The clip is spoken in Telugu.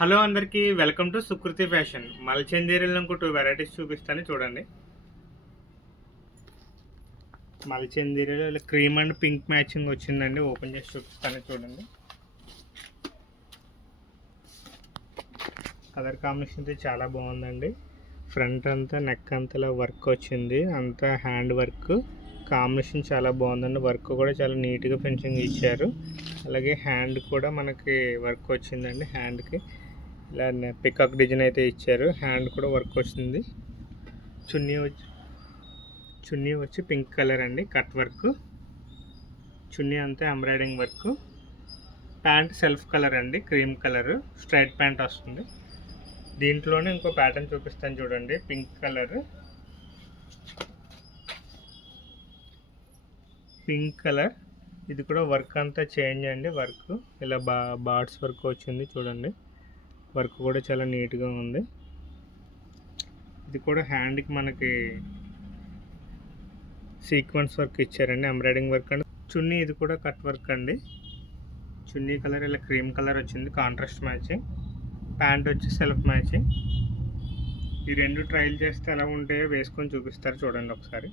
హలో అందరికీ వెల్కమ్ టు సుకృతి ఫ్యాషన్. మల్చందేరిలో ఇంకో 2 వెరైటీస్ చూపిస్తాను చూడండి. మల్చందేరిలో ఇలా క్రీమ్ అండ్ పింక్ మ్యాచింగ్ వచ్చిందండి. ఓపెన్ చేసి చూపిస్తాను చూడండి. కలర్ కాంబినేషన్ అయితే చాలా బాగుందండి. ఫ్రంట్ అంతా నెక్ అంతా ఇలా వర్క్ వచ్చింది, అంతా హ్యాండ్ వర్క్ కాంబినేషన్ చాలా బాగుందండి. వర్క్ కూడా చాలా నీట్గా ఫినిషింగ్ ఇచ్చారు. అలాగే హ్యాండ్ కూడా మనకి వర్క్ వచ్చిందండి. హ్యాండ్కి ఇలా పికాక్ డిజైన్ అయితే ఇచ్చారు. హ్యాండ్ కూడా వర్క్ వచ్చింది. చున్నీ వచ్చి పింక్ కలర్ అండి, కట్ వర్క్. చున్నీ అంతా embroidering work. Pant self colour అండి, క్రీమ్ కలర్ స్ట్రైట్ ప్యాంట్ వస్తుంది. దీంట్లోనే ఇంకో ప్యాటర్న్ చూపిస్తాను చూడండి. పింక్ కలర్ ఇది కూడా వర్క్ అంతా చేంజ్ అండి. వర్క్ ఇలా బార్డ్స్ వర్క్ వచ్చింది చూడండి. వర్క్ కూడా చాలా నీట్గా ఉంది. ఇది కూడా హ్యాండ్కి మనకి సీక్వెన్స్ వర్క్ ఇచ్చారండి, ఎంబ్రాయిడింగ్ వర్క్ అండి. చున్నీ ఇది కూడా కట్ వర్క్ అండి. చున్నీ కలర్ ఇలా క్రీమ్ కలర్ వచ్చింది, కాంట్రాస్ట్ మ్యాచింగ్. ప్యాంట్ వచ్చి సెల్ఫ్ మ్యాచింగ్. ఈ రెండు ట్రయల్ చేస్తే ఎలా ఉంటాయో వేసుకొని చూపిస్తారు చూడండి ఒకసారి.